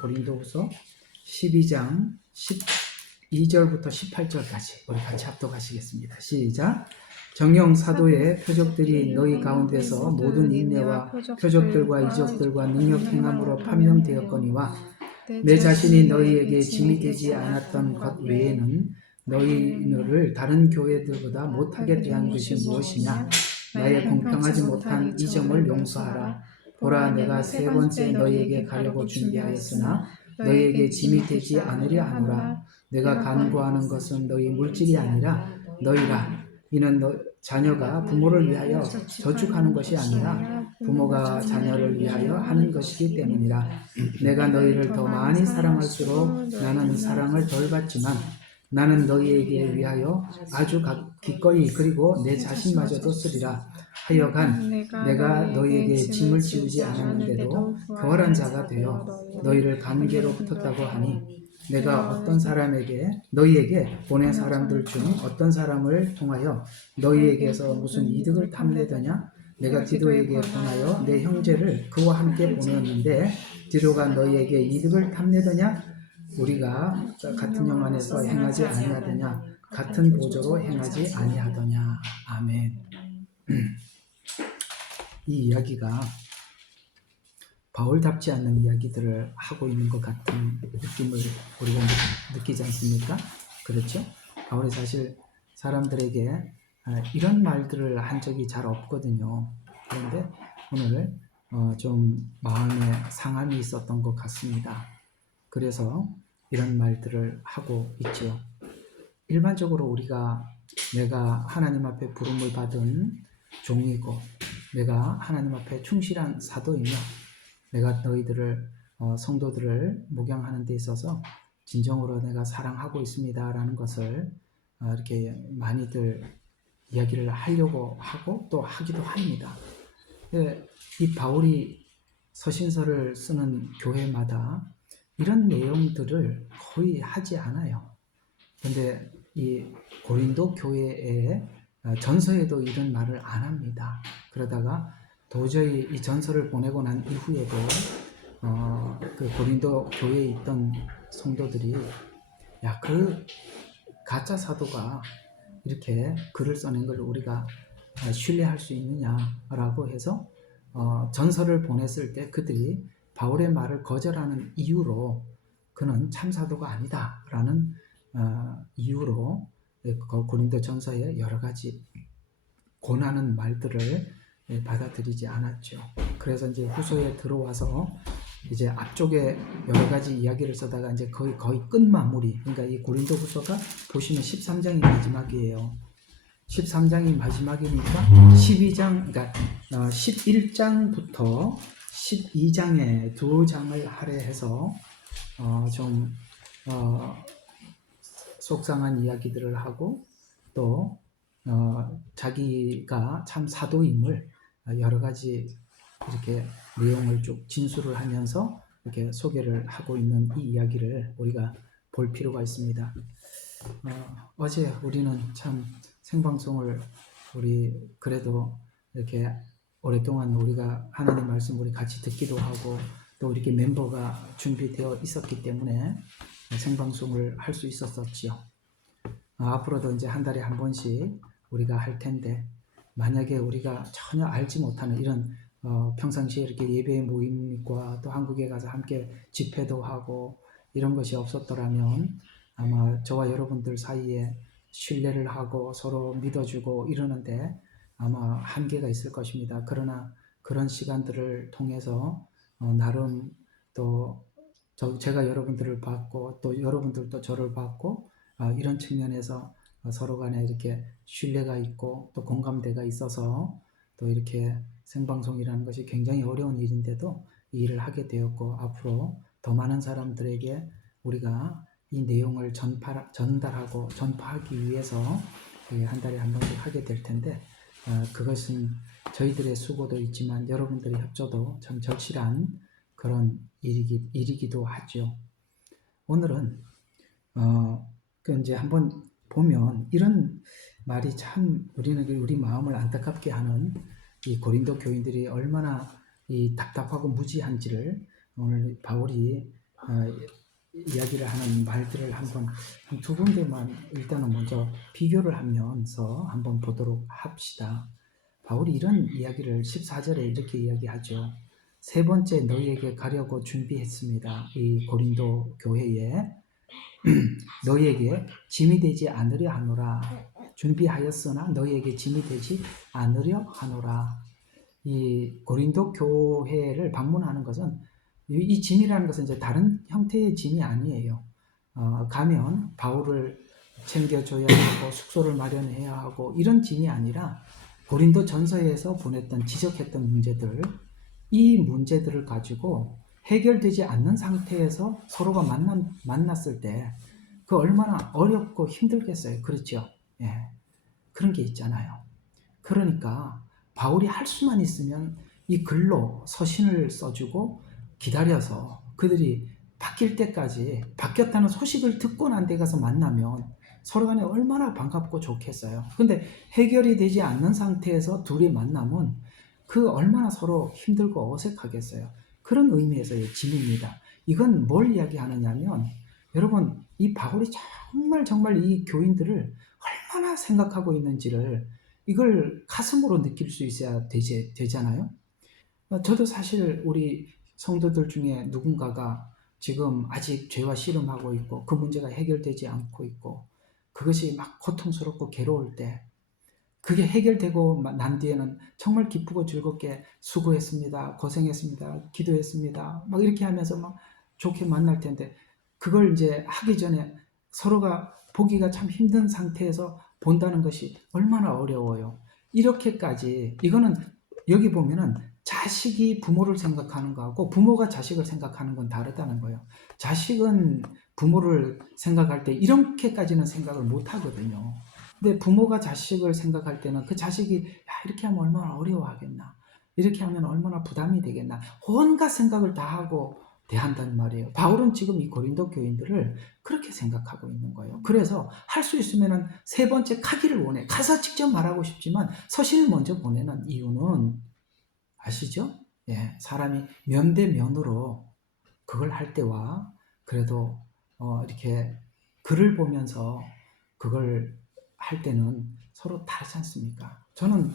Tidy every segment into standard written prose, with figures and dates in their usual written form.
고린도후서 12장 12절부터 18절까지 우리 같이 합독하시겠습니다. 시작. 정녕 사도의 표적들이 너희 가운데서 모든 인내와 표적들과 이적들과 능력 행함으로 판명되었거니와 내 자신이 너희에게 짐이 되지 않았던 것 외에는 너희를 다른 교회들보다 못하게 대한 것이 무엇이냐? 나의 공평하지 못한 이 점을 용서하라. 보라, 내가 세 번째 너희에게 가려고 준비하였으나 너희에게 짐이 되지 않으려 하노라. 내가 간구하는 것은 너희 물질이 아니라 너희라. 이는 자녀가 부모를 위하여 저축하는 것이 아니라 부모가 자녀를 위하여 하는 것이기 때문이라. 내가 너희를 더 많이 사랑할수록 나는 사랑을 덜 받지만 나는 너희에게 위하여 아주 기꺼이 그리고 내 자신마저도 쓰리라. 하여간 내가 너희에게 짐을 지우지 않았는데도 교활한 자가 되어 너희를 관계로 붙었다고 하니 내가 어떤 사람에게 너희에게 보낸 사람들 중 어떤 사람을 통하여 너희에게서 무슨 이득을 탐내더냐? 내가 디도에게 통하여 내 형제를 그와 함께 보냈는데 디도가 너희에게 이득을 탐내더냐? 우리가 같은 영 안에서 행하지 아니하더냐? 같은 보조로 행하지 아니하더냐? 아멘. 이 이야기가 바울답지 않는 이야기들을 하고 있는 것 같은 느낌을 우리가 느끼지 않습니까? 그렇죠? 바울이 사실 사람들에게 이런 말들을 한 적이 잘 없거든요. 그런데 오늘 좀 마음에 상함이 있었던 것 같습니다. 그래서 이런 말들을 하고 있죠. 일반적으로 우리가 내가 하나님 앞에 부름을 받은 종이고 내가 하나님 앞에 충실한 사도이며 내가 너희들을 성도들을 목양하는 데 있어서 진정으로 내가 사랑하고 있습니다 라는 것을 이렇게 많이들 이야기를 하려고 하고 또 하기도 합니다. 이 바울이 서신서를 쓰는 교회마다 이런 내용들을 거의 하지 않아요. 그런데 이 고린도 교회의 전서에도 이런 말을 안 합니다. 그러다가 도저히 이 전서를 보내고 난 이후에도 그 고린도 교회에 있던 성도들이 그 가짜 사도가 이렇게 글을 써낸 걸 우리가 신뢰할 수 있느냐라고 해서 전서를 보냈을 때 그들이 바울의 말을 거절하는 이유로 그는 참사도가 아니다라는 이유로 고린도 전서에 여러 가지 권하는 말들을 받아들이지 않았죠. 그래서 이제 후서에 들어와서 이제 앞쪽에 여러 가지 이야기를 쓰다가 이제 거의 끝마무리. 그러니까 이 고린도 후서가 보시면 13장이 마지막이에요. 13장이 마지막이니까 12장, 그러니까 11장부터 12장에 두 장을 할애해서 좀 속상한 이야기들을 하고 또 자기가 참 사도임을 여러 가지 이렇게 내용을 쭉 진술을 하면서 이렇게 소개를 하고 있는 이 이야기를 우리가 볼 필요가 있습니다. 어제 우리는 참 생방송을 우리 그래도 이렇게 오랫동안 우리가 하나님 말씀 우리 같이 듣기도 하고 또 이렇게 멤버가 준비되어 있었기 때문에 생방송을 할 수 있었었지요. 앞으로도 이제 한 달에 한 번씩 우리가 할 텐데 만약에 우리가 전혀 알지 못하는 이런 평상시에 이렇게 예배 모임과 또 한국에 가서 함께 집회도 하고 이런 것이 없었더라면 아마 저와 여러분들 사이에 신뢰를 하고 서로 믿어주고 이러는데 아마 한계가 있을 것입니다. 그러나 그런 시간들을 통해서 나름 또 제가 여러분들을 받고 또 여러분들도 저를 받고 이런 측면에서 서로 간에 이렇게 신뢰가 있고 또 공감대가 있어서 또 이렇게 생방송이라는 것이 굉장히 어려운 일인데도 이 일을 하게 되었고 앞으로 더 많은 사람들에게 우리가 이 내용을 전달하고 전파하기 위해서 한 달에 한 번씩 하게 될 텐데 그것은 저희들의 수고도 있지만 여러분들의 협조도 참 절실한 그런 일이기도 하죠. 오늘은 이제 한번 보면 이런 말이 참 우리 마음을 안타깝게 하는 이 고린도 교인들이 얼마나 이 답답하고 무지한지를 오늘 바울이 어, 이야기를 하는 말들을 한번 한 두 군데만 일단은 먼저 비교를 하면서 한번 보도록 합시다. 바울이 이런 이야기를 14절에 이렇게 이야기하죠. 세 번째 너희에게 가려고 준비했습니다. 이 고린도 교회에 너희에게 짐이 되지 않으려 하노라. 준비하였으나 너희에게 짐이 되지 않으려 하노라. 이 고린도 교회를 방문하는 것은 이 짐이라는 것은 이제 다른 형태의 짐이 아니에요. 가면 바울을 챙겨줘야 하고 숙소를 마련해야 하고 이런 짐이 아니라 고린도 전서에서 보냈던 지적했던 문제들, 이 문제들을 가지고 해결되지 않는 상태에서 서로가 만났을 때 그 얼마나 어렵고 힘들겠어요. 그렇죠? 예. 그런 게 있잖아요. 그러니까 바울이 할 수만 있으면 이 글로 서신을 써주고 기다려서 그들이 바뀔 때까지 바뀌었다는 소식을 듣고 난 데 가서 만나면 서로 간에 얼마나 반갑고 좋겠어요. 근데 해결이 되지 않는 상태에서 둘이 만나면 그 얼마나 서로 힘들고 어색하겠어요. 그런 의미에서의 짐입니다. 이건 뭘 이야기하느냐면 여러분 이 바울이 정말 이 교인들을 얼마나 생각하고 있는지를 이걸 가슴으로 느낄 수 있어야 되잖아요. 저도 사실 우리 성도들 중에 누군가가 지금 아직 죄와 씨름하고 있고 그 문제가 해결되지 않고 있고 그것이 막 고통스럽고 괴로울 때 그게 해결되고 난 뒤에는 정말 기쁘고 즐겁게 수고했습니다. 고생했습니다. 기도했습니다. 막 이렇게 하면서 막 좋게 만날 텐데 그걸 이제 하기 전에 서로가 보기가 참 힘든 상태에서 본다는 것이 얼마나 어려워요. 이렇게까지 이거는 여기 보면은 자식이 부모를 생각하는 거하고 부모가 자식을 생각하는 건 다르다는 거예요. 자식은 부모를 생각할 때 이렇게까지는 생각을 못 하거든요. 근데 부모가 자식을 생각할 때는 그 자식이 야, 이렇게 하면 얼마나 어려워하겠나. 이렇게 하면 얼마나 부담이 되겠나. 온갖 생각을 다 하고 대한단 말이에요. 바울은 지금 이 고린도 교인들을 그렇게 생각하고 있는 거예요. 그래서 할 수 있으면 세 번째 가기를 원해. 가서 직접 말하고 싶지만 서신을 먼저 보내는 이유는 아시죠? 예, 사람이 면대면으로 그걸 할 때와 그래도 이렇게 글을 보면서 그걸 할 때는 서로 다르지 않습니까? 저는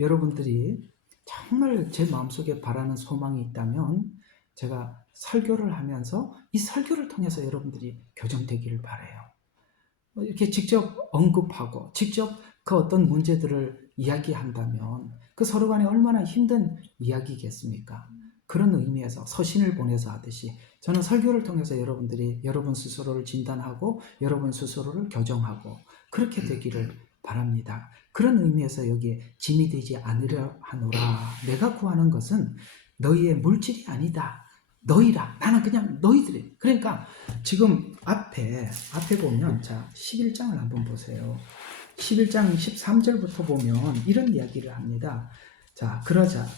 여러분들이 정말 제 마음속에 바라는 소망이 있다면 제가 설교를 하면서 이 설교를 통해서 여러분들이 교정되기를 바라요. 이렇게 직접 언급하고 직접 그 어떤 문제들을 이야기한다면 그 서로 간에 얼마나 힘든 이야기겠습니까? 그런 의미에서 서신을 보내서 하듯이 저는 설교를 통해서 여러분들이 여러분 스스로를 진단하고 여러분 스스로를 교정하고 그렇게 되기를 바랍니다. 그런 의미에서 여기에 짐이 되지 않으려 하노라. 내가 구하는 것은 너희의 물질이 아니다. 너희라. 나는 그냥 너희들이. 그러니까 지금 앞에 보면 자 11장을 한번 보세요. 11장 13절부터 보면 이런 이야기를 합니다. 자,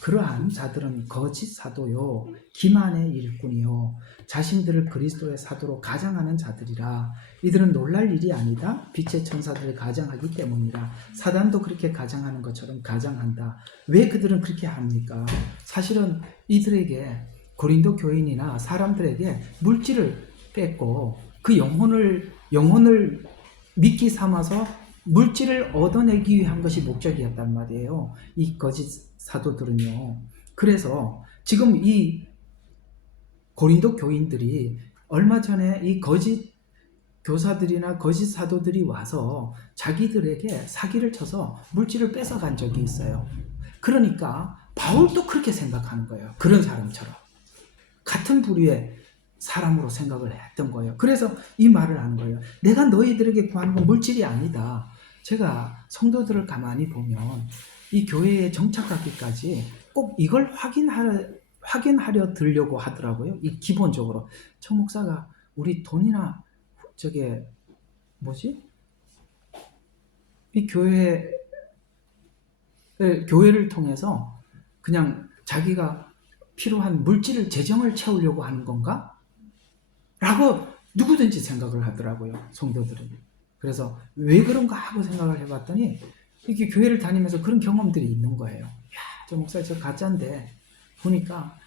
그러한 자들은 거짓 사도요, 기만의 일꾼이요, 자신들을 그리스도의 사도로 가장하는 자들이라. 이들은 놀랄 일이 아니다. 빛의 천사들을 가장하기 때문이라. 사단도 그렇게 가장하는 것처럼 가장한다. 왜 그들은 그렇게 합니까? 사실은 이들에게 고린도 교인이나 사람들에게 물질을 뺏고 그 영혼을 미끼 삼아서 물질을 얻어내기 위한 것이 목적이었단 말이에요. 이 거짓 사도들은요. 그래서 지금 이 고린도 교인들이 얼마 전에 이 거짓 교사들이나 거짓 사도들이 와서 자기들에게 사기를 쳐서 물질을 뺏어간 적이 있어요. 그러니까 바울도 그렇게 생각하는 거예요. 그런 사람처럼. 같은 부류의 사람으로 생각을 했던 거예요. 그래서 이 말을 하는 거예요. 내가 너희들에게 구하는 건 물질이 아니다. 제가 성도들을 가만히 보면 이 교회에 정착하기까지 꼭 이걸 확인하려 들려고 하더라고요. 이 기본적으로. 저 목사가 우리 돈이나 저게 뭐지? 이 교회를 통해서 그냥 자기가 필요한 물질을 재정을 채우려고 하는 건가? 라고 누구든지 생각을 하더라고요. 성도들은. 그래서 왜 그런가 하고 생각을 해봤더니 이렇게 교회를 다니면서 그런 경험들이 있는 거예요. 야, 저 목사 저 가짜인데 보니까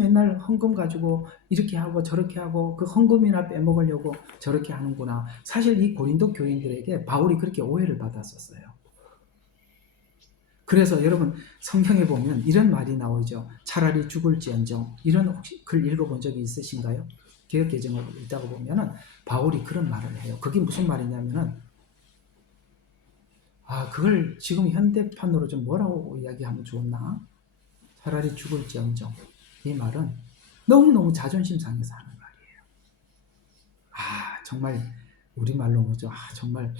맨날 헌금 가지고 이렇게 하고 저렇게 하고 그 헌금이나 빼먹으려고 저렇게 하는구나. 사실 이 고린도 교인들에게 바울이 그렇게 오해를 받았었어요. 그래서 여러분 성경에 보면 이런 말이 나오죠. 차라리 죽을지언정. 이런 혹시 글 읽어본 적이 있으신가요? 개역개정을 읽다가 보면은 바울이 그런 말을 해요. 그게 무슨 말이냐면은 그걸 지금 현대판으로 좀 뭐라고 이야기하면 좋나? 차라리 죽을지언정. 이 말은 너무너무 자존심 상해서 하는 말이에요. 정말 우리말로 뭐죠? 정말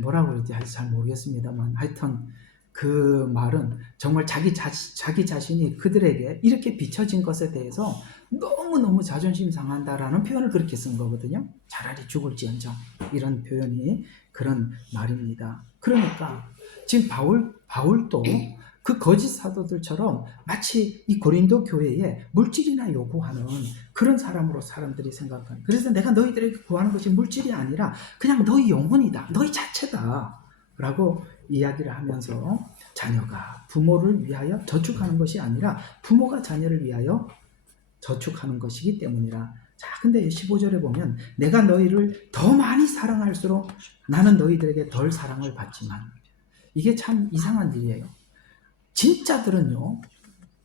뭐라고 그러지? 잘 모르겠습니다만 하여튼 그 말은 정말 자기 자신이 그들에게 이렇게 비춰진 것에 대해서 너무너무 자존심 상한다라는 표현을 그렇게 쓴 거거든요. 차라리 죽을지언정 이런 표현이 그런 말입니다. 그러니까 지금 바울도 그 거짓 사도들처럼 마치 이 고린도 교회에 물질이나 요구하는 그런 사람으로 사람들이 생각하는, 그래서 내가 너희들에게 구하는 것이 물질이 아니라 그냥 너희 영혼이다, 너희 자체다 라고 이야기를 하면서 자녀가 부모를 위하여 저축하는 것이 아니라 부모가 자녀를 위하여 저축하는 것이기 때문이라. 자, 근데 15절에 보면 내가 너희를 더 많이 사랑할수록 나는 너희들에게 덜 사랑을 받지만, 이게 참 이상한 일이에요. 진짜들은요,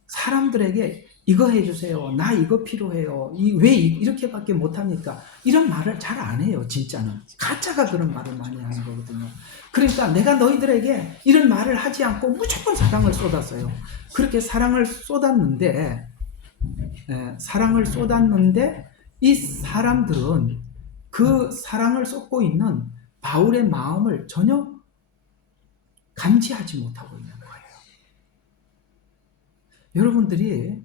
사람들에게 이거 해주세요, 나 이거 필요해요, 왜 이렇게밖에 못합니까? 이런 말을 잘 안 해요. 진짜는 가짜가 그런 말을 많이 하는 거거든요. 그러니까 내가 너희들에게 이런 말을 하지 않고 무조건 사랑을 쏟았어요. 그렇게 사랑을 쏟았는데 이 사람들은 그 사랑을 쏟고 있는 바울의 마음을 전혀 감지하지 못하고 있는 거예요. 여러분들이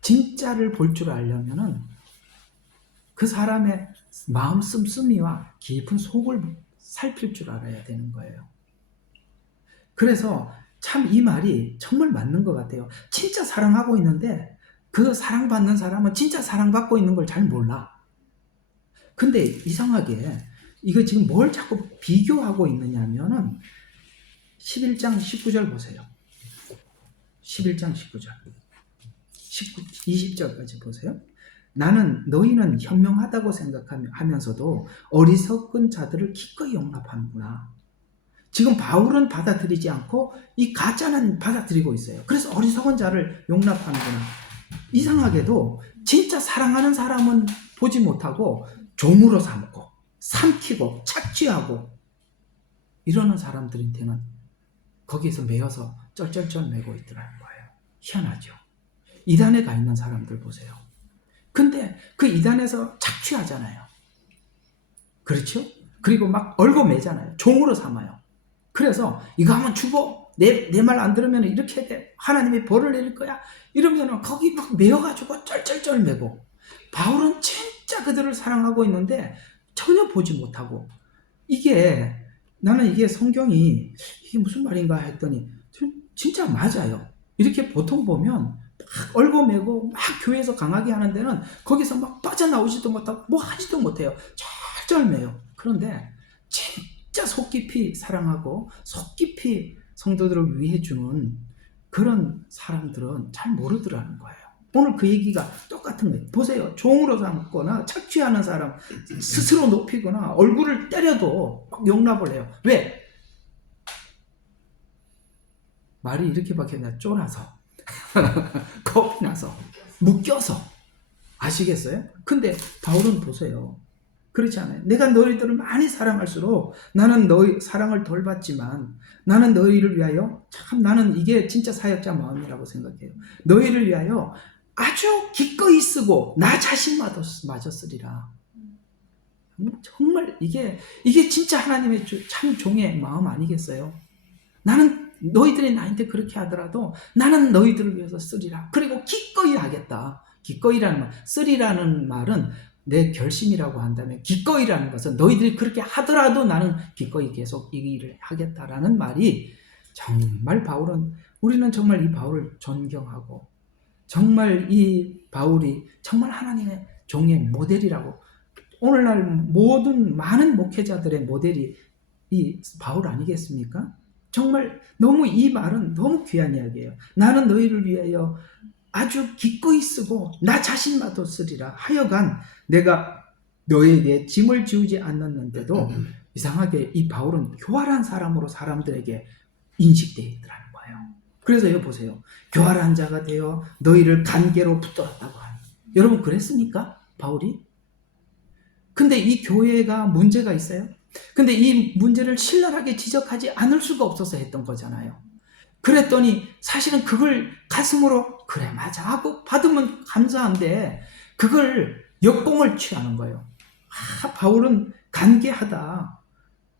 진짜를 볼 줄 알려면은 그 사람의 마음 씀씀이와 깊은 속을 살필 줄 알아야 되는 거예요. 그래서 참 이 말이 정말 맞는 것 같아요. 진짜 사랑하고 있는데 그 사랑받는 사람은 진짜 사랑받고 있는 걸 잘 몰라. 근데 이상하게 이거 지금 뭘 자꾸 비교하고 있느냐면은 11장 19절 보세요. 11장 19절 20절까지 보세요. 나는 너희는 현명하다고 생각하면서도 어리석은 자들을 기꺼이 용납하는구나. 지금 바울은 받아들이지 않고 이 가짜는 받아들이고 있어요. 그래서 어리석은 자를 용납하는구나. 이상하게도 진짜 사랑하는 사람은 보지 못하고 종으로 삼고 삼키고 착취하고 이러는 사람들한테는 거기에서 매여서 쩔쩔쩔 매고 있더라는 거예요. 희한하죠. 이단에 가 있는 사람들 보세요. 근데 그 이단에서 착취하잖아요. 그렇죠? 그리고 막 얽어매잖아요. 종으로 삼아요. 그래서 이거 하면 죽어. 내 말 안 들으면 이렇게 돼. 하나님이 벌을 내릴 거야. 이러면 거기 막 매여가지고 쩔쩔쩔 매고. 바울은 진짜 그들을 사랑하고 있는데 전혀 보지 못하고. 나는 이게 성경이 이게 무슨 말인가 했더니 진짜 맞아요. 이렇게 보통 보면 막 얽어매고 막 교회에서 강하게 하는 데는 거기서 막 빠져나오지도 못하고 뭐 하지도 못해요. 쩔쩔매요. 그런데 진짜 속 깊이 사랑하고 속 깊이 성도들을 위해 주는 그런 사람들은 잘 모르더라는 거예요. 오늘 그 얘기가 똑같은 거예요. 보세요. 종으로 삼거나 착취하는 사람 스스로 높이거나 얼굴을 때려도 용납을 해요. 왜? 말이 이렇게밖에 안 나. 쫄아서 겁이 나서 묶여서. 아시겠어요? 근데 바울은 보세요. 그렇지 않아요. 내가 너희들을 많이 사랑할수록 나는 너희 사랑을 덜 받지만 나는 너희를 위하여 나는 이게 진짜 사역자 마음이라고 생각해요. 너희를 위하여 아주 기꺼이 쓰고 나 자신마저 쓰리라. 정말 이게 진짜 하나님의 참 종의 마음 아니겠어요? 나는 너희들이 나한테 그렇게 하더라도 나는 너희들을 위해서 쓰리라. 그리고 기꺼이 하겠다. 기꺼이라는 말, 쓰리라는 말은 내 결심이라고 한다면 기꺼이라는 것은 너희들이 그렇게 하더라도 나는 기꺼이 계속 이 일을 하겠다라는 말이 정말 우리는 정말 이 바울을 존경하고 정말 이 바울이 정말 하나님의 종의 모델이라고, 오늘날 많은 목회자들의 모델이 이 바울 아니겠습니까? 정말 너무 이 말은 너무 귀한 이야기예요. 나는 너희를 위하여 아주 기꺼이 쓰고 나 자신마도 쓰리라. 하여간 내가 너에게 짐을 지우지 않았는데도 이상하게 이 바울은 교활한 사람으로 사람들에게 인식되어 있더라는 거예요. 그래서 여기 보세요. 교활한 자가 되어 너희를 관계로 붙들었다고 하는. 여러분 그랬습니까? 바울이? 근데 이 교회가 문제가 있어요. 근데 이 문제를 신랄하게 지적하지 않을 수가 없어서 했던 거잖아요. 그랬더니 사실은 그걸 가슴으로 그래 맞아 하고 받으면 감사한데 그걸 역봉을 취하는 거예요. 바울은 간계하다,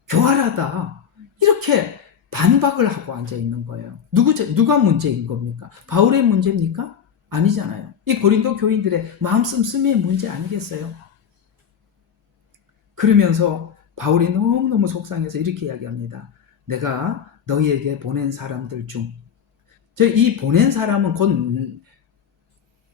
교활하다 이렇게 반박을 하고 앉아 있는 거예요. 누가 문제인 겁니까? 바울의 문제입니까? 아니잖아요. 이 고린도 교인들의 마음 씀씀이의 문제 아니겠어요? 그러면서 바울이 너무너무 속상해서 이렇게 이야기합니다. 내가 너희에게 보낸 사람들 중, 이 보낸 사람은 곧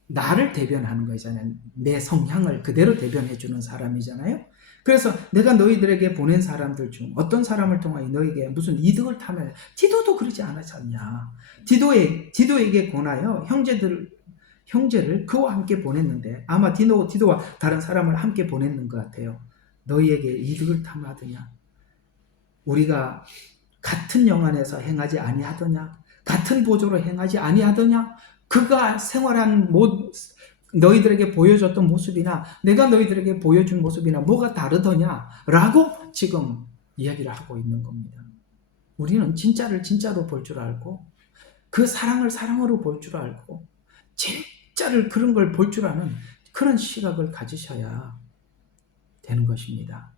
나를 대변하는 거잖아요. 내 성향을 그대로 대변해주는 사람이잖아요. 그래서 내가 너희들에게 보낸 사람들 중 어떤 사람을 통하여 너희에게 무슨 이득을 타면, 디도도 그러지 않았냐. 디도에게 권하여 형제를 그와 함께 보냈는데 아마 디도와 다른 사람을 함께 보냈는 것 같아요. 너희에게 이득을 탐하더냐? 우리가 같은 영안에서 행하지 아니하더냐? 같은 보조로 행하지 아니하더냐? 그가 생활한 너희들에게 보여줬던 모습이나 내가 너희들에게 보여준 모습이나 뭐가 다르더냐? 라고 지금 이야기를 하고 있는 겁니다. 우리는 진짜를 진짜로 볼 줄 알고 그 사랑을 사랑으로 볼 줄 알고 진짜를 그런 걸 볼 줄 아는 그런 시각을 가지셔야 되는 것입니다.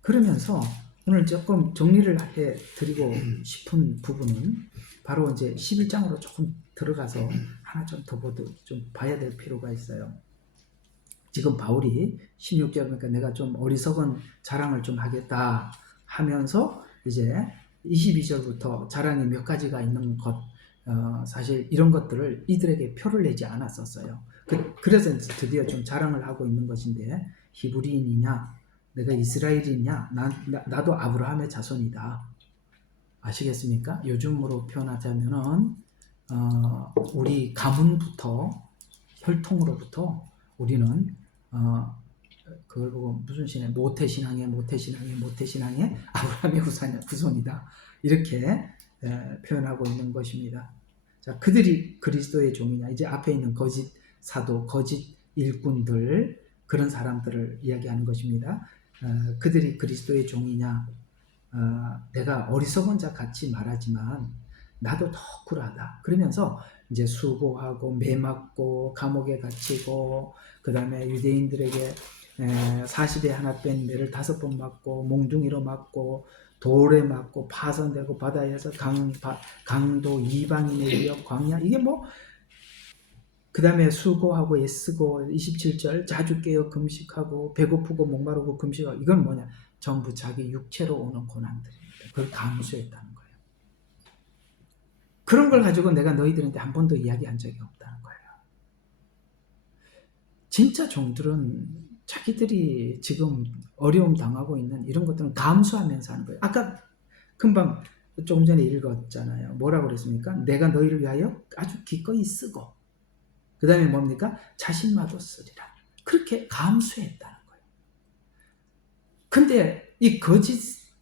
그러면서 오늘 조금 정리를 해드리고 싶은 부분은 바로 이제 11장으로 조금 들어가서 하나 좀 더 좀 봐야 될 필요가 있어요. 지금 바울이 16절 보니까 내가 좀 어리석은 자랑을 좀 하겠다 하면서 이제 22절부터 자랑이 몇 가지가 있는 것, 사실 이런 것들을 이들에게 표를 내지 않았었어요. 그래서 드디어 좀 자랑을 하고 있는 것인데, 히브리인이냐, 내가 이스라엘이냐, 나도 아브라함의 자손이다. 아시겠습니까? 요즘으로 표현하자면은 우리 가문부터, 혈통으로부터 우리는 그걸 보고 무슨 신앙, 모태신앙의 아브라함의 후손이다. 이렇게 표현하고 있는 것입니다. 자, 그들이 그리스도의 종이냐? 이제 앞에 있는 거짓 사도, 거짓 일꾼들, 그런 사람들을 이야기하는 것입니다. 그들이 그리스도의 종이냐? 내가 어리석은 자 같이 말하지만 나도 더 쿨하다. 그러면서 이제 수고하고 매맞고 감옥에 갇히고 그 다음에 유대인들에게 40에 하나 뺀 매를 5번 맞고 몽둥이로 맞고 돌에 맞고 파손되고 바다에서 강도 이방인의 위협 광야, 이게 뭐 그 다음에 수고하고 애쓰고 27절 자주 깨어 금식하고 배고프고 목마르고 금식하고, 이건 뭐냐? 전부 자기 육체로 오는 고난들입니다. 그걸 감수했다는 거예요. 그런 걸 가지고 내가 너희들한테 한 번도 이야기한 적이 없다는 거예요. 진짜 종들은 자기들이 지금 어려움 당하고 있는 이런 것들은 감수하면서 하는 거예요. 아까 금방 조금 전에 읽었잖아요. 뭐라고 그랬습니까? 내가 너희를 위하여 아주 기꺼이 쓰고, 그 다음에 뭡니까? 자신마도 쓰리라. 그렇게 감수했다는 거예요. 근데 이 거짓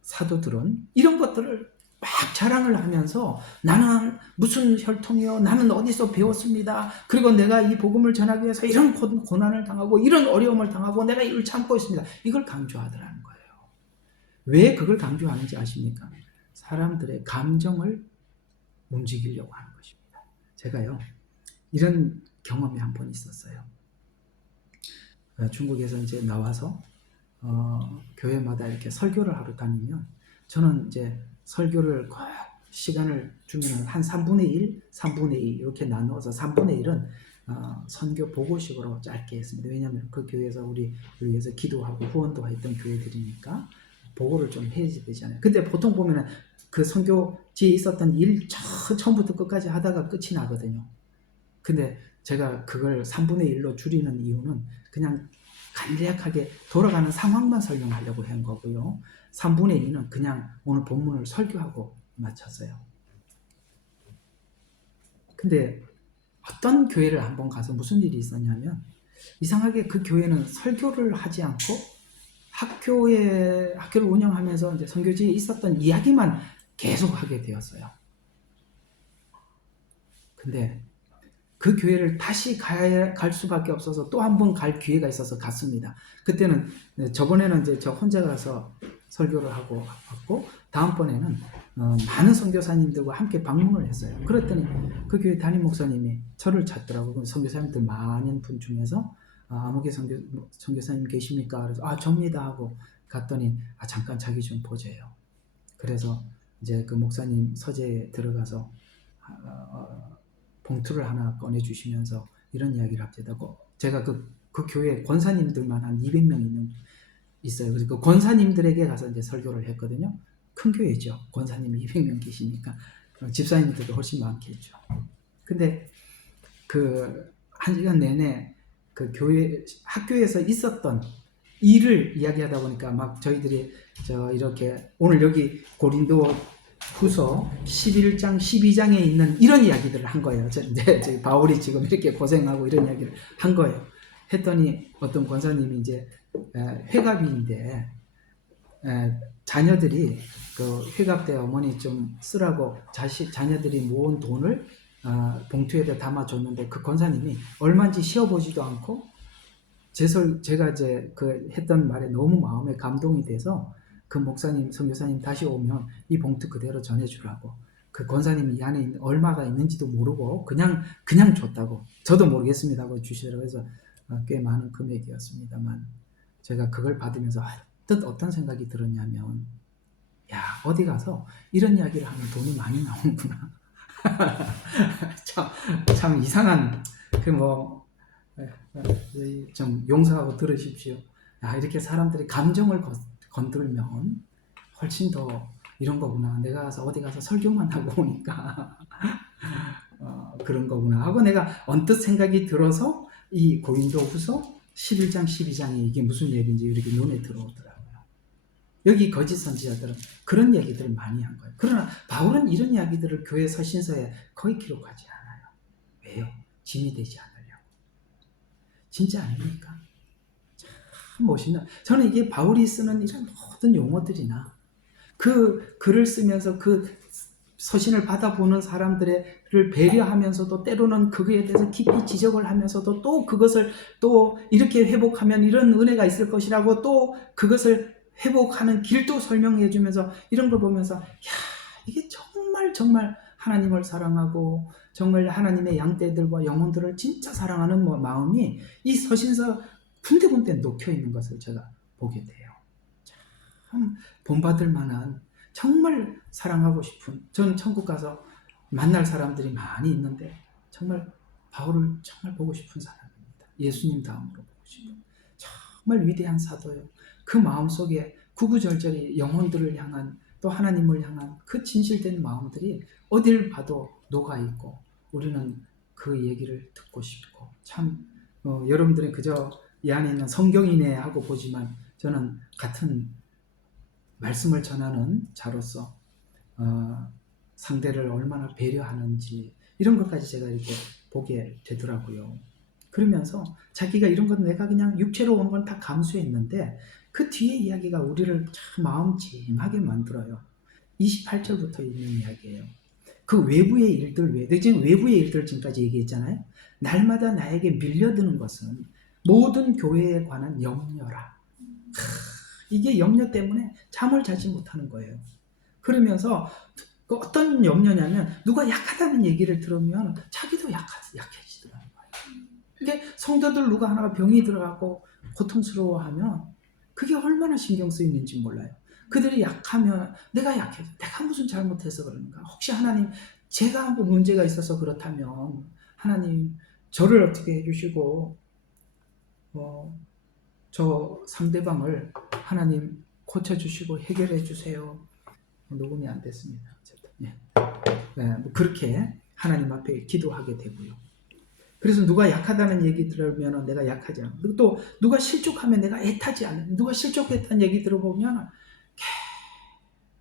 사도들은 이런 것들을 막 자랑을 하면서 나는 무슨 혈통이요, 나는 어디서 배웠습니다, 그리고 내가 이 복음을 전하기 위해서 이런 고난을 당하고 이런 어려움을 당하고 내가 이걸 참고 있습니다. 이걸 강조하더라는 거예요. 왜 그걸 강조하는지 아십니까? 사람들의 감정을 움직이려고 하는 것입니다. 제가요, 이런 경험이 한 번 있었어요. 중국에서 이제 나와서 교회마다 이렇게 설교를 하러 다니면 저는 이제 설교를 꼭 시간을 주면 한 3분의 1, 3분의 2 이렇게 나누어서 3분의 1은 선교 보고식으로 짧게 했습니다. 왜냐하면 그 교회에서 우리 위해서 기도하고 후원도 했던 교회들이니까 보고를 좀 해야 되잖아요. 근데 보통 보면은 그 선교지에 있었던 일 처음부터 끝까지 하다가 끝이 나거든요. 근데 제가 그걸 3분의 1로 줄이는 이유는 그냥 간략하게 돌아가는 상황만 설명하려고 한 거고요. 3분의 2는 그냥 오늘 본문을 설교하고 마쳤어요. 근데 어떤 교회를 한번 가서 무슨 일이 있었냐면 이상하게 그 교회는 설교를 하지 않고 학교를 운영하면서 이제 선교지에 있었던 이야기만 계속 하게 되었어요. 근데 그 교회를 다시 갈 수밖에 없어서 또 한 번 갈 기회가 있어서 갔습니다. 그때는 저번에는 이제 저 혼자 가서 설교를 하고 왔고 다음번에는 많은 선교사님들과 함께 방문을 했어요. 그랬더니 그 교회 담임 목사님이 저를 찾더라고요. 선교사님들 많은 분 중에서 아무개 선교사님 계십니까? 그래서 접니다 하고 갔더니 잠깐 자기 좀 보재요. 그래서 이제 그 목사님 서재에 들어가서 봉투를 하나 꺼내주시면서 이런 이야기를 합니다. 제가 그 교회 권사님들만 한 200명 있어요. 그래서 그 권사님들에게 가서 이제 설교를 했거든요. 큰 교회죠. 권사님이 200명 계시니까 집사님들도 훨씬 많겠죠. 근데 그 1시간 내내 그 학교에서 있었던 일을 이야기하다 보니까 막 저희들이 이렇게 오늘 여기 고린도 후서 11장, 12장에 있는 이런 이야기들을 한 거예요. 바울이 지금 이렇게 고생하고 이런 이야기를 한 거예요. 했더니 어떤 권사님이 이제 회갑인데 자녀들이 그 회갑 때 어머니 좀 쓰라고 자녀들이 모은 돈을 봉투에다 담아줬는데 그 권사님이 얼마인지 쉬어보지도 않고 제가 이제 그 했던 말에 너무 마음에 감동이 돼서 그 목사님, 선교사님 다시 오면 이 봉투 그대로 전해주라고. 그 권사님이 이 안에 얼마가 있는지도 모르고 그냥 줬다고. 저도 모르겠습니다 하고 주시더라고요. 그래서 꽤 많은 금액이었습니다만 제가 그걸 받으면서 뜻 어떤 생각이 들었냐면 어디 가서 이런 이야기를 하면 돈이 많이 나오는구나. 참 이상한 좀 용서하고 들으십시오. 이렇게 사람들이 감정을 건들면 훨씬 더 이런 거구나. 내가 가서 어디 가서 설교만 하고 오니까 그런 거구나 하고 내가 언뜻 생각이 들어서 이 고린도 후서 11장 12장에 이게 무슨 얘기인지 이렇게 눈에 들어오더라고요. 여기 거짓 선지자들은 그런 얘기들을 많이 한 거예요. 그러나 바울은 이런 이야기들을 교회 서신서에 거의 기록하지 않아요. 왜요? 짐이 되지 않으려고. 진짜 아닙니까? 참 멋있나. 저는 이게 바울이 쓰는 이런 모든 용어들이나 그 글을 쓰면서 그 서신을 받아보는 사람들을 배려하면서도 때로는 그거에 대해서 깊이 지적을 하면서도 또 그것을 또 이렇게 회복하면 이런 은혜가 있을 것이라고 또 그것을 회복하는 길도 설명해 주면서 이런 걸 보면서 이게 정말 하나님을 사랑하고 정말 하나님의 양떼들과 영혼들을 진짜 사랑하는 마음이 이 서신서 군데군데 녹혀 있는 것을 제가 보게 돼요. 참 본받을 만한 정말 사랑하고 싶은, 저는 천국 가서 만날 사람들이 많이 있는데 정말 바울을 정말 보고 싶은 사람입니다. 예수님 다음으로 보고 싶은 정말 위대한 사도요. 그 마음속에 구구절절히 영혼들을 향한 또 하나님을 향한 그 진실된 마음들이 어딜 봐도 녹아있고 우리는 그 얘기를 듣고 싶고 참 여러분들이 그저 이 안에 있는 성경이네 하고 보지만 저는 같은 말씀을 전하는 자로서 상대를 얼마나 배려하는지 이런 것까지 제가 이렇게 보게 되더라고요. 그러면서 자기가 이런 건 내가 그냥 육체로 온 건 다 감수했는데 그 뒤에 이야기가 우리를 참 마음짐하게 만들어요. 28절부터 있는 이야기예요. 그 외부의 일들 지금 외부의 일들 지금까지 얘기했잖아요. 날마다 나에게 밀려드는 것은 모든 교회에 관한 염려라. 이게 염려 때문에 잠을 자지 못하는 거예요. 그러면서 어떤 염려냐면 누가 약하다는 얘기를 들으면 자기도 약해지더라는 거예요. 근데 성도들 누가 하나가 병이 들어가고 고통스러워하면 그게 얼마나 신경 쓰이는지 몰라요. 그들이 약하면 내가 약해서 내가 무슨 잘못해서 그런가? 혹시 하나님 제가 뭐 문제가 있어서 그렇다면 하나님 저를 어떻게 해주시고 저 상대방을 하나님 고쳐주시고 해결해 주세요. 녹음이 안 됐습니다. 네. 뭐 그렇게 하나님 앞에 기도하게 되고요. 그래서 누가 약하다는 얘기 들으면 내가 약하지 않고 또 누가 실족하면 내가 애타지 않는 누가 실족했다는 얘기 들어보면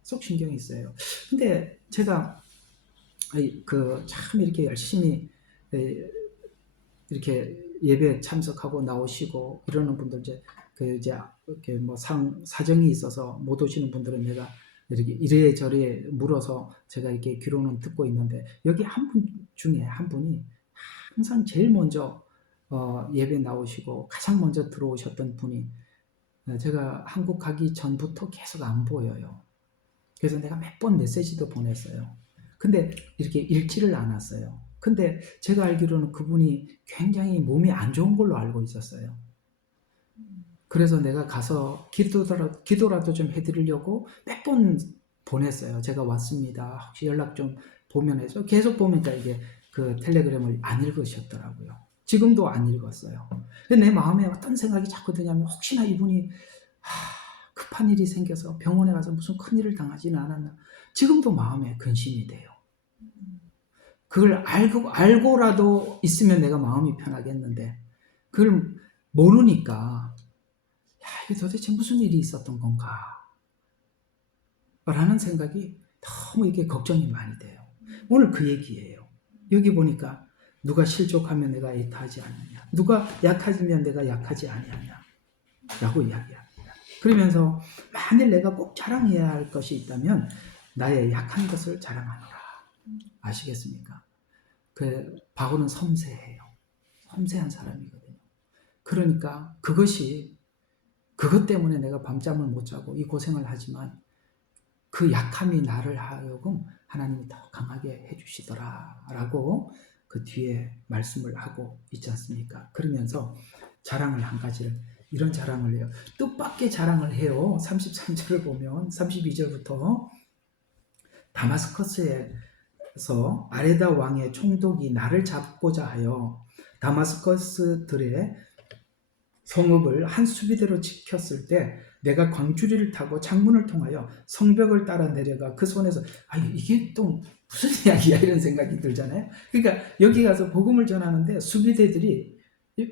계속 신경이 써요. 근데 제가 참 이렇게 열심히 이렇게 예배 참석하고 나오시고 이러는 분들 이제 이렇게 뭐 사정이 있어서 못 오시는 분들은 내가 이렇게 이래저래 물어서 제가 이렇게 귀로는 듣고 있는데, 여기 한 분 중에 한 분이 항상 제일 먼저 예배 나오시고 가장 먼저 들어오셨던 분이, 제가 한국 가기 전부터 계속 안 보여요. 그래서 내가 몇 번 메시지도 보냈어요. 근데 이렇게 읽지를 않았어요. 근데 제가 알기로는 그분이 굉장히 몸이 안 좋은 걸로 알고 있었어요. 그래서 내가 가서 기도라도 좀 해드리려고 몇 번 보냈어요. 제가 왔습니다. 혹시 연락 좀 보면 해서, 계속 보니까 이게 그 텔레그램을 안 읽으셨더라고요. 지금도 안 읽었어요. 근데 내 마음에 어떤 생각이 자꾸 드냐면, 혹시나 이분이 급한 일이 생겨서 병원에 가서 무슨 큰일을 당하지는 않았나. 지금도 마음에 근심이 돼요. 그걸 알고라도 있으면 내가 마음이 편하겠는데, 그걸 모르니까, 이게 도대체 무슨 일이 있었던 건가? 라는 생각이 너무 이게 걱정이 많이 돼요. 오늘 그 얘기예요. 여기 보니까 누가 실족하면 내가 애타하지 않느냐, 누가 약해지면 내가 약하지 아니하냐 라고 이야기합니다. 그러면서 만일 내가 꼭 자랑해야 할 것이 있다면 나의 약한 것을 자랑하노라. 아시겠습니까? 바울은 섬세해요. 섬세한 사람이거든요. 그러니까 그것 때문에 내가 밤잠을 못 자고 이 고생을 하지만, 그 약함이 나를 하여금 하나님이 더 강하게 해주시더라라고 그 뒤에 말씀을 하고 있지 않습니까? 그러면서 자랑을 한 가지를, 이런 자랑을 해요. 뜻밖의 자랑을 해요. 33절을 보면 32절부터 다마스커스에서 아레다 왕의 총독이 나를 잡고자 하여 다마스커스들의 성읍을 한 수비대로 지켰을 때, 내가 광주리를 타고 창문을 통하여 성벽을 따라 내려가 그 손에서, 이게 또 무슨 이야기야 이런 생각이 들잖아요. 그러니까 여기 가서 복음을 전하는데 수비대들이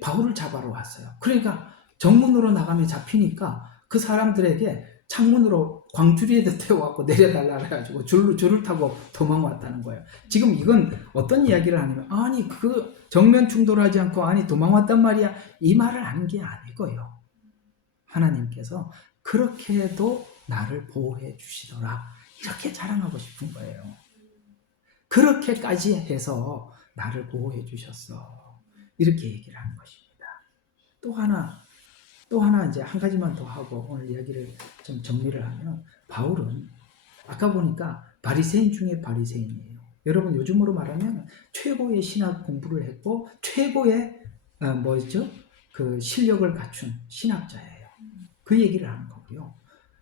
바울을 잡아러 왔어요. 그러니까 정문으로 나가면 잡히니까 그 사람들에게 창문으로 광주리에다 태워갖고 내려달라 해가지고 줄을 타고 도망왔다는 거예요. 지금 이건 어떤 이야기를 하냐면, 그 정면 충돌하지 않고 도망왔단 말이야, 이 말을 하는 게 아니고요. 하나님께서 그렇게도 나를 보호해 주시더라, 이렇게 자랑하고 싶은 거예요. 그렇게까지 해서 나를 보호해 주셨어, 이렇게 얘기를 하는 것입니다. 또 하나 이제 한 가지만 더 하고 오늘 이야기를 좀 정리를 하면, 바울은 아까 보니까 바리새인 중에 바리새인이에요. 여러분, 요즘으로 말하면 최고의 신학 공부를 했고 최고의 그 실력을 갖춘 신학자예요. 그 얘기를 하는 거고요.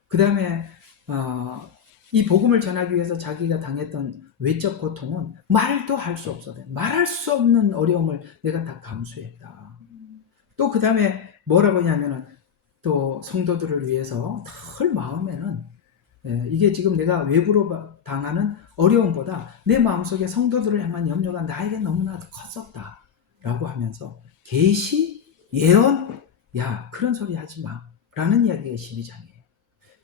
그 다음에 이 복음을 전하기 위해서 자기가 당했던 외적 고통은 말도 할 수 없어요. 말할 수 없는 어려움을 내가 다 감수했다. 또 그 다음에 뭐라고 하냐면은, 또 성도들을 위해서 늘 마음에는, 이게 지금 내가 외부로 당하는 어려움보다 내 마음속에 성도들을 향한 염려가 나에게 너무나도 컸었다 라고 하면서, 계시, 예언, 그런 소리 하지 마 라는 이야기가 12장이에요.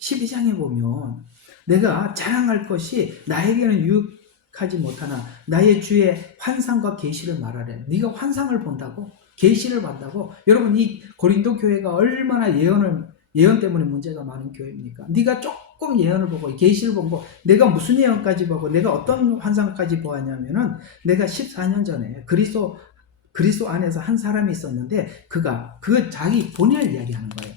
12장에 보면 내가 자랑할 것이 나에게는 유익하지 못하나 나의 주의 환상과 계시를 말하래. 네가 환상을 본다고? 계시를 본다고? 여러분, 이 고린도 교회가 얼마나 예언 때문에 문제가 많은 교회입니까? 네가 조금 예언을 보고 계시를 보고, 내가 무슨 예언까지 보고 내가 어떤 환상까지 보았냐면은, 내가 14년 전에 그리스도 안에서 한 사람이 있었는데, 그 자기 본인을 이야기하는 거예요.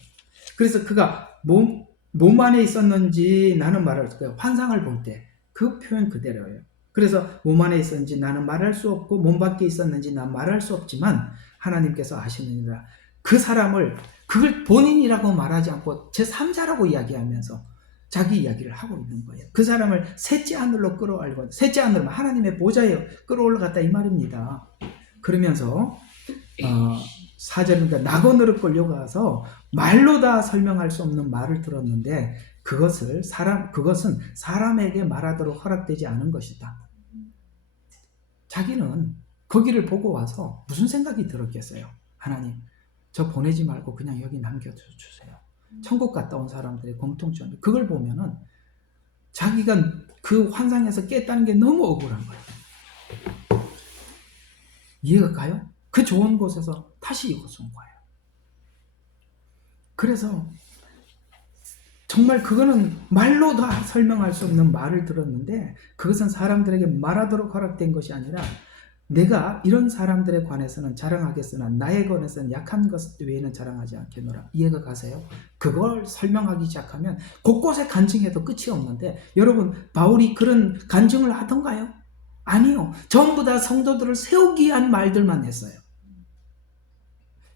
그래서 그가 몸 안에 있었는지 나는 말할 수 없어요. 환상을 볼 때 그 표현 그대로예요. 그래서 몸 안에 있었는지 나는 말할 수 없고, 몸 밖에 있었는지 난 말할 수 없지만 하나님께서 아시느니라. 그 사람을, 그걸 본인이라고 말하지 않고 제3자라고 이야기하면서 자기 이야기를 하고 있는 거예요. 그 사람을 셋째 하늘로 끌어올리고, 셋째 하늘은 하나님의 보좌에 끌어올라갔다 이 말입니다. 그러면서 4절입니다. 낙원으로 끌려가서 말로 다 설명할 수 없는 말을 들었는데 그것은 사람에게 말하도록 허락되지 않은 것이다. 자기는 거기를 보고 와서 무슨 생각이 들었겠어요? 하나님, 저 보내지 말고 그냥 여기 남겨주세요. 천국 갔다 온 사람들의 공통점, 그걸 보면은 자기가 그 환상에서 깼다는 게 너무 억울한 거예요. 이해가 가요? 그 좋은 곳에서 다시 이곳 온 거예요. 그래서 정말 그거는 말로 다 설명할 수 없는 말을 들었는데, 그것은 사람들에게 말하도록 허락된 것이 아니라 내가 이런 사람들에 관해서는 자랑하겠으나 나에 관해서는 약한 것 외에는 자랑하지 않겠노라. 이해가 가세요? 그걸 설명하기 시작하면 곳곳에 간증해도 끝이 없는데, 여러분 바울이 그런 간증을 하던가요? 아니요. 전부 다 성도들을 세우기 위한 말들만 했어요.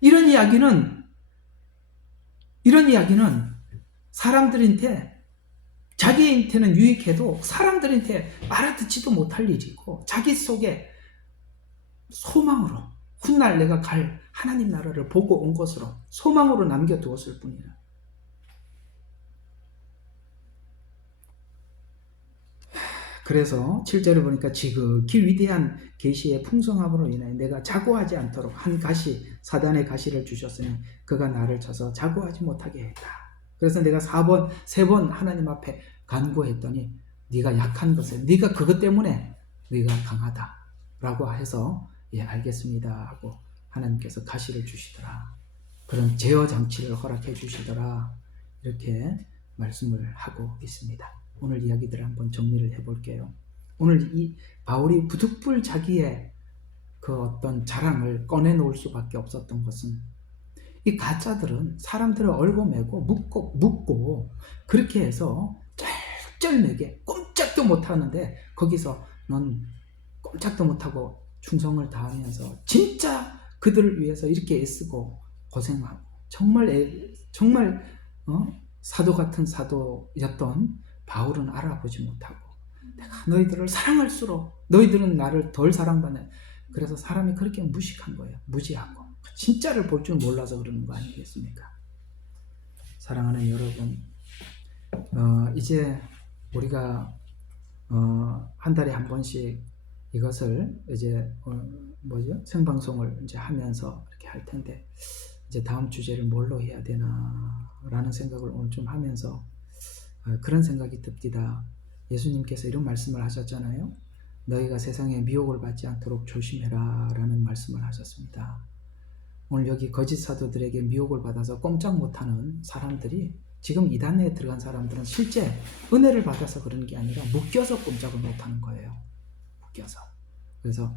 이런 이야기는 사람들한테, 자기한테는 유익해도 사람들한테 알아듣지도 못할 일이고, 자기 속에 소망으로 훗날 내가 갈 하나님 나라를 보고 온 것으로 소망으로 남겨두었을 뿐이라. 그래서 7절을 보니까 지극히 위대한 계시의 풍성함으로 인하여 내가 자고하지 않도록 한 가시, 사단의 가시를 주셨으니 그가 나를 쳐서 자고하지 못하게 했다. 그래서 내가 3번 하나님 앞에 간구했더니 네가 약한 것에, 네가 그것 때문에 네가 강하다라고 해서 예, 알겠습니다 하고 하나님께서 가시를 주시더라. 그런 제어 장치를 허락해 주시더라. 이렇게 말씀을 하고 있습니다. 오늘 이야기들을 한번 정리를 해볼게요. 오늘 이 바울이 부득불 자기의 그 어떤 자랑을 꺼내놓을 수밖에 없었던 것은, 이 가짜들은 사람들을 얼고매고 묶고 그렇게 해서 쩔쩔매게 꼼짝도 못하는데, 거기서 넌 꼼짝도 못하고 충성을 다하면서 진짜 그들을 위해서 이렇게 애쓰고 고생하고 정말 사도 같은 사도였던 바울은 알아보지 못하고, 내가 너희들을 사랑할수록 너희들은 나를 덜 사랑받는, 그래서 사람이 그렇게 무식한 거예요. 무지하고 진짜를 볼 줄 몰라서 그러는 거 아니겠습니까? 사랑하는 여러분, 이제 우리가 한 달에 한 번씩 이것을 이제 생방송을 이제 하면서 이렇게 할 텐데, 이제 다음 주제를 뭘로 해야 되나라는 생각을 오늘 좀 하면서 그런 생각이 듭니다. 예수님께서 이런 말씀을 하셨잖아요. 너희가 세상에 미혹을 받지 않도록 조심해라 라는 말씀을 하셨습니다. 오늘 여기 거짓 사도들에게 미혹을 받아서 꼼짝 못하는 사람들이, 지금 이단에 들어간 사람들은 실제 은혜를 받아서 그런 게 아니라 묶여서 꼼짝을 못하는 거예요. 묶여서. 그래서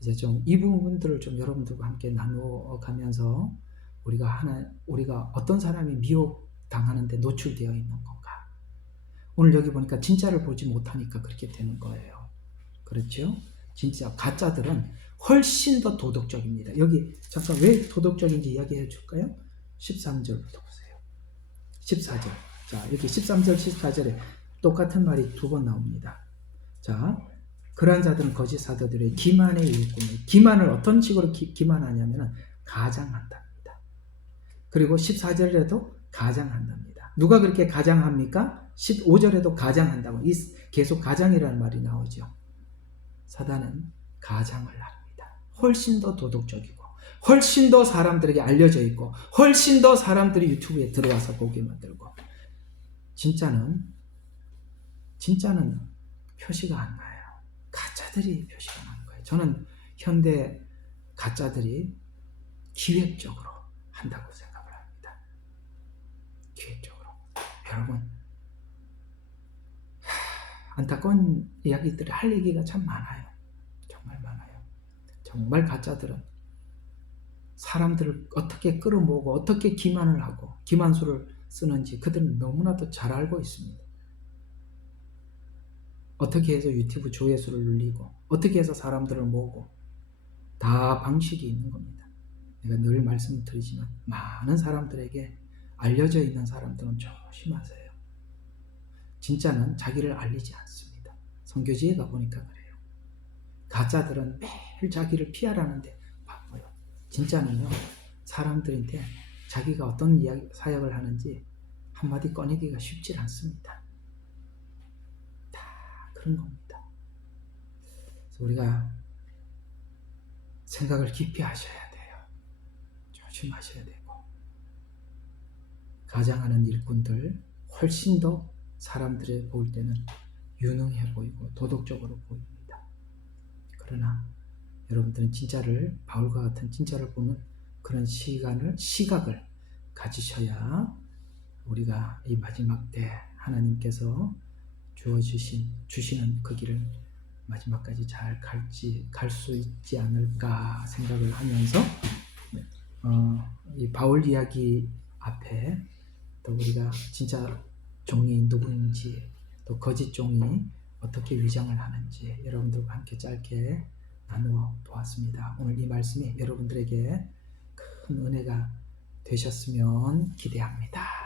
이제 좀 이 부분들을 좀 여러분들과 함께 나누어 가면서 우리가 어떤 사람이 미혹 당하는데 노출되어 있는 건가? 오늘 여기 보니까 진짜를 보지 못하니까 그렇게 되는 거예요. 그렇죠? 진짜 가짜들은 훨씬 더 도덕적입니다. 여기 잠깐 왜 도덕적인지 이야기해 줄까요? 13절부터 보세요. 14절. 자, 이렇게 13절, 14절에 똑같은 말이 두 번 나옵니다. 자, 그러한 자들은 거짓 사도들의 기만의 일꾼을, 기만을 어떤 식으로 기만하냐면 가장한답니다. 그리고 14절에도 가장한답니다. 누가 그렇게 가장합니까? 15절에도 가장한다고, 계속 가장이라는 말이 나오죠. 사단은 가장을 합니다. 훨씬 더 도덕적이고, 훨씬 더 사람들에게 알려져 있고, 훨씬 더 사람들이 유튜브에 들어와서 보게 만들고, 진짜는 표시가 안 나요. 가짜들이 표시가 나는 거예요. 저는 현대 가짜들이 기획적으로 한다고 생각을 합니다. 기획적으로. 여러분, 안타까운 이야기들을 할 얘기가 참 많아요. 정말 많아요. 정말 가짜들은 사람들을 어떻게 끌어모으고 어떻게 기만을 하고 기만수를 쓰는지 그들은 너무나도 잘 알고 있습니다. 어떻게 해서 유튜브 조회수를 늘리고 어떻게 해서 사람들을 모으고, 다 방식이 있는 겁니다. 내가 늘 말씀을 드리지만 많은 사람들에게 알려져 있는 사람들은 조심하세요. 진짜는 자기를 알리지 않습니다. 선교지에 가보니까 그래요. 가짜들은 매일 자기를 피하라는데 바빠요. 진짜는요, 사람들한테 자기가 어떤 사역을 하는지 한마디 꺼내기가 쉽지 않습니다. 다 그런 겁니다. 그래서 우리가 생각을 깊이 하셔야 돼요. 조심하셔야 되고, 가장하는 일꾼들 훨씬 더 사람들이 볼 때는 유능해 보이고 도덕적으로 보입니다. 그러나 여러분들은 진짜를 바울과 같은 진짜를 보는 그런 시각을 가지셔야 우리가 이 마지막 때 하나님께서 주시는 그 길을 마지막까지 잘 갈 수 있지 않을까 생각을 하면서 이 바울 이야기 앞에 또 우리가 진짜 종이 누구인지 또 거짓 종이 어떻게 위장을 하는지 여러분들과 함께 짧게 나누어 보았습니다. 오늘 이 말씀이 여러분들에게 큰 은혜가 되셨으면 기대합니다.